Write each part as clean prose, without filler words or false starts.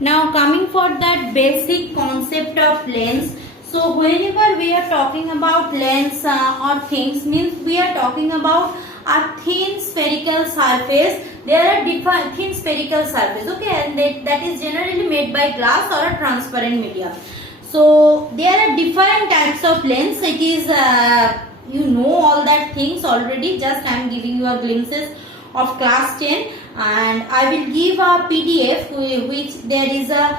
Now coming for that basic concept of lens. So whenever we are talking about lens or things, means we are talking about a thin spherical surface. There are different thin spherical surface, okay, and that is generally made by glass or a transparent medium. So there are different types of lens. It is you know all that things already. Just I am giving you a glimpses of class 10, and I will give a PDF which there is a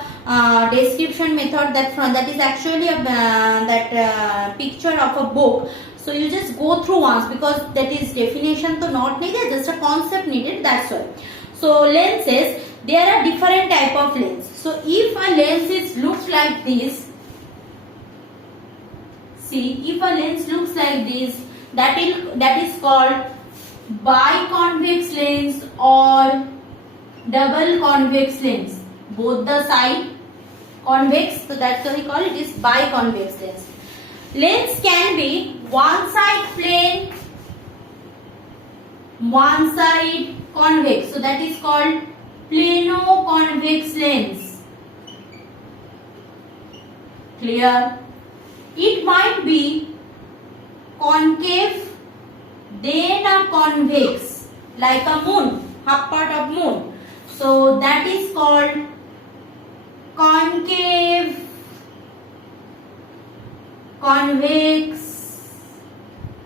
description method that is actually a picture of a book. So you just go through once, because that is definition to not needed, just a concept needed, that's all. So lenses, there are different type of lens. So if a lens is looks like this, see, if a lens looks like this, that is called biconvex lens or double convex lens. Both the side convex, so that's why we call it is biconvex lens. Lens can be one side plane, one side convex, so that is called plano-convex lens. Clear? It might be concave, then a convex, like a moon, half part of moon. So that is called concave convex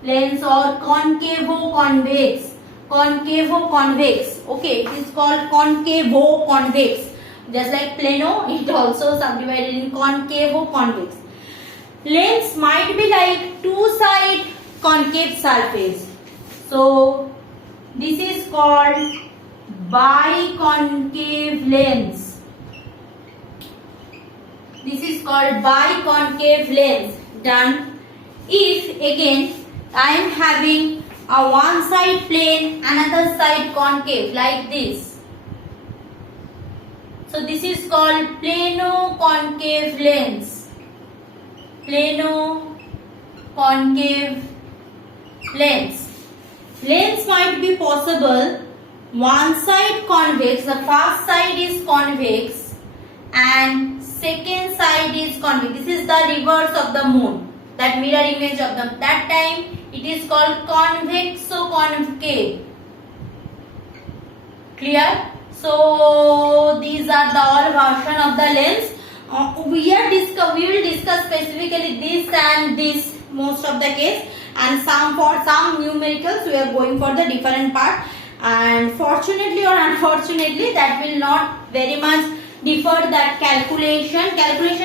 lens or concavo-convex. Concavo-convex. Okay, it is called concavo-convex. Just like plano, it also subdivided in concavo-convex. Lens might be like two-side concave surface. So this is called biconcave lens. This is called biconcave lens. Done. If again I am having a one side plane, another side concave like this. So this is called plano-concave lens. Plano-concave lens. Lens might be possible one side convex, the first side is convex and second side is convex. This is the reverse of the moon, that mirror image of them. That time it is called convexo-concave. Clear? So these are the all version of the lens. We will discuss specifically this and this most of the case, and for some numericals we are going for the different part, and fortunately or unfortunately that will not very much differ. That calculation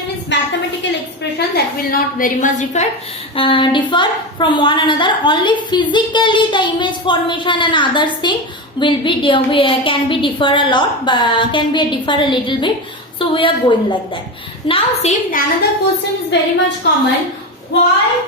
means mathematical expression, that will not very much differ from one another. Only physically the image formation and others thing will be can be differ a lot, but can be differ a little bit. So we are going like that. Now see, another question is very much common. Why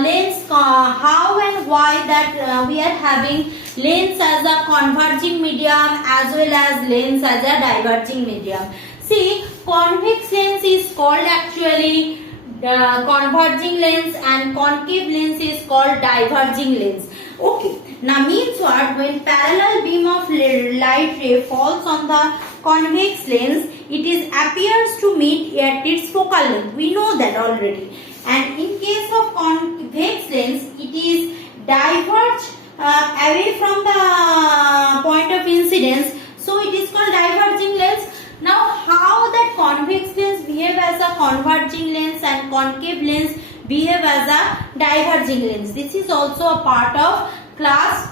lens, how and why that we are having lens as a converging medium as well as lens as a diverging medium. See, convex lens is called actually converging lens and concave lens is called diverging lens. Okay, now means what? When parallel beam of light ray falls on the convex lens, it appears to meet at its focal length. We know that already. And in case of convex lens, it is diverge away from the point of incidence. So it is called diverging lens. Now how that convex lens behave as a converging lens and concave lens behave as a diverging lens? This is also a part of class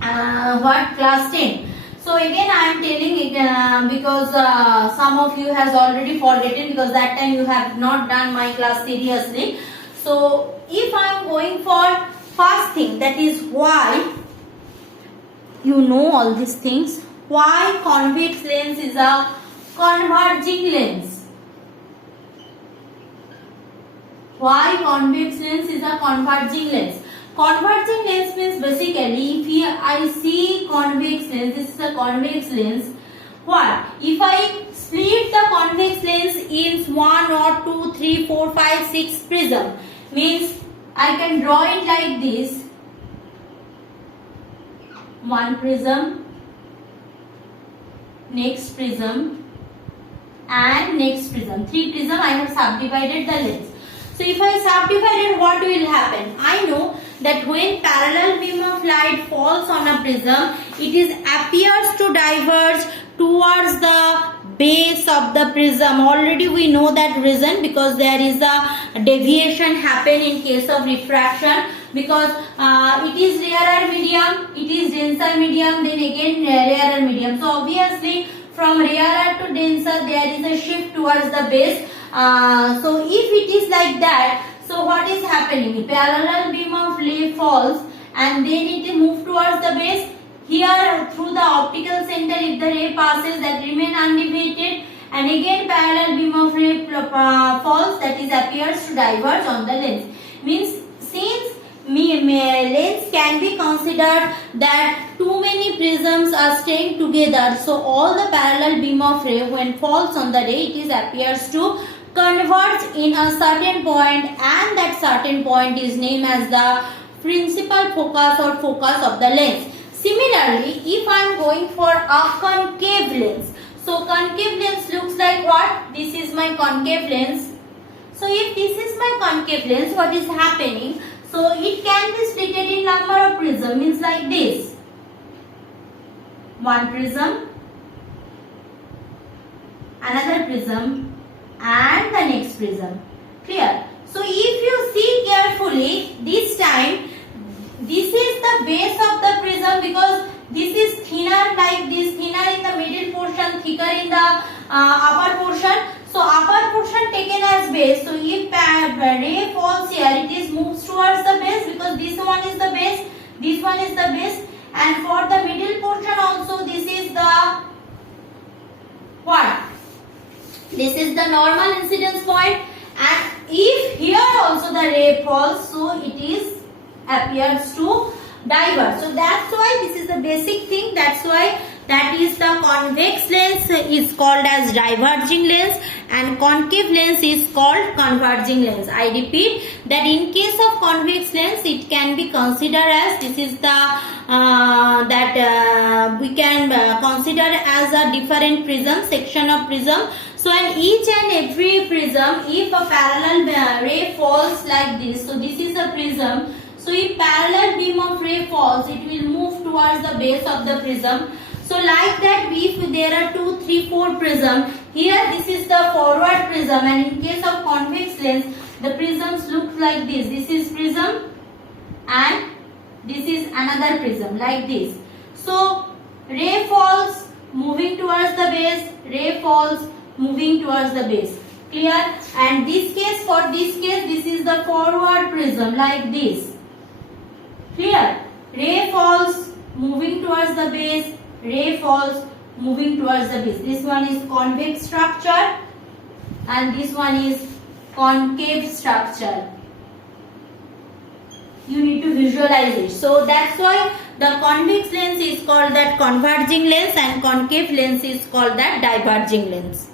class 10. So again I am telling it because some of you has already forgotten, because that time you have not done my class seriously. So if I am going for first thing, that is why you know all these things. Why convex lens is a converging lens? Why convex lens is a converging lens? Converging lens means basically, if here I see convex lens, this is a convex lens. What? If I split the convex lens in 1 or 2, 3, 4, 5, 6 prism, means I can draw it like this. One prism, next prism, and next prism. 3 prism I have subdivided the lens. So if I subdivided, what will happen? I know that when parallel beam of light falls on a prism, it appears to diverge towards the base of the prism. Already we know that reason, because there is a deviation happen in case of refraction, because it is rarer medium, it is denser medium, then again rarer medium. So obviously from rarer to denser there is a shift towards the base. So if it is like that, so what is happening? Parallel beam of ray falls and then it moves towards the base. Here through the optical center, if the ray passes, that remain undeviated, and again parallel beam of ray falls, that is appears to diverge on the lens. Means since lens can be considered that too many prisms are staying together, so all the parallel beam of ray when falls on the ray, it appears to converge in a certain point, and that certain point is named as the principal focus or focus of the lens. Similarly, if I am going for a concave lens, so concave lens looks like what? This is my concave lens. So if this is my concave lens, what is happening? So it can be split in number of prism, means like this. One prism, another prism, and the next prism. Clear? So if you see carefully, this time this is the base of the prism, because this is thinner like this, thinner in the middle portion, thicker in the upper portion. So upper portion taken as base. So if ray falls here, it moves towards the base, because this one is the base, this one is the base, and for the middle portion also this is the what? This is the normal incidence point, and if here also the ray falls, so it appears to diverge. So that's why this is the basic thing. That's why that is the convex lens is called as diverging lens, and concave lens is called converging lens. I repeat that in case of convex lens, it can be considered as, this is the we can consider as a different prism, section of prism. So in each and every prism, if a parallel ray falls like this, so this is a prism. So if parallel beam of ray falls, it will move towards the base of the prism. So like that, if there are 2, 3, 4 prism, here this is the forward prism, and in case of convex lens, the prisms look like this. This is prism and this is another prism like this. So ray falls, moving towards the base, ray falls, moving towards the base. Clear? And this case, for this case, this is the forward prism like this. Clear? Ray falls, moving towards the base, ray falls, moving towards the base. This one is convex structure and this one is concave structure. You need to visualize it. So that's why the convex lens is called that converging lens and concave lens is called that diverging lens.